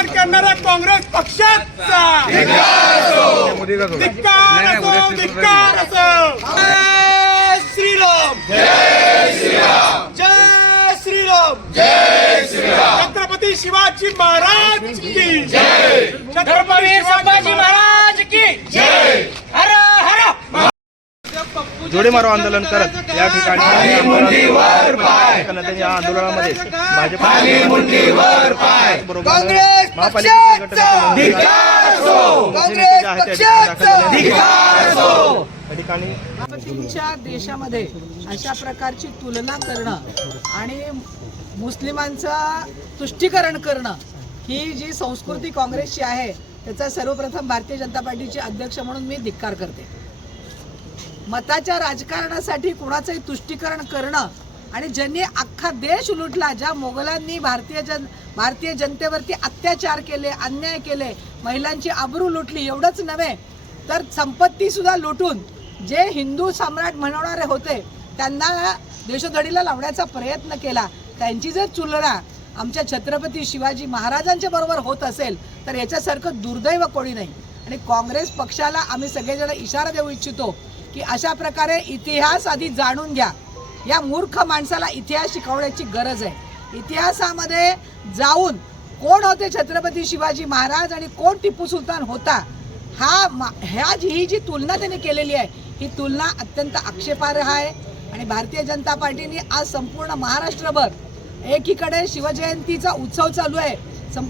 अपमान करणाऱ्या काँग्रेस पक्षाचा धिक्कार असो. जय श्रीराम, जय श्रीराम, जय श्रीराम, जय श्रीराम. छत्रपती शिवाजी महाराज की जय. छत्रपती शिवाजी महाराज की जय. हर हर. जोडे मारो आंदोलन करत या ठिकाणी या आंदोलनामध्ये भाजप काँग्रेस पक्षाच्या देशामध्ये अशा प्रकारची तुलना करणं आणि मुस्लिमांचं तुष्टीकरण करणं ही जी संस्कृती काँग्रेसची आहे त्याचा सर्वप्रथम भारतीय जनता पार्टीचे अध्यक्ष म्हणून मी धिक्कार करते. मताच्या राजकारणासाठी कुणाचंही तुष्टीकरण करणं आणि ज्यांनी अख्खा देश लुटला, ज्या मोगलांनी भारतीय जनतेवरती अत्याचार केले, अन्याय केले, महिलांची आबरू लुटली, एवढंच नव्हे तर संपत्ती सुद्धा लुटून जे हिंदू सम्राट म्हणवणारे होते त्यांना देशोधडीला लावण्याचा प्रयत्न केला. त्यांची जर तुलना आमच्या छत्रपती शिवाजी महाराजांच्या बरोबर होत असेल तर याच्यासारखं दुर्दैव कोणी नाही. आणि काँग्रेस पक्षाला आम्ही सगळेजण इशारा देऊ इच्छितो की अशा प्रकारे इतिहास आधी जाणून घ्या. या मूर्ख माणसाला इतिहास शिकवण्याची गरज आहे. इतिहासामध्ये जाऊन कोण होते छत्रपती शिवाजी महाराज आणि कोण टिपू सुलतान होता ही जी तुलना त्यांनी केलेली आहे ही तुलना अत्यंत आक्षेपार्ह आहे. आणि भारतीय जनता पार्टीने आज संपूर्ण महाराष्ट्रभर एकीकडे शिवजयंतीचा उत्सव चालू आहे, संपूर्ण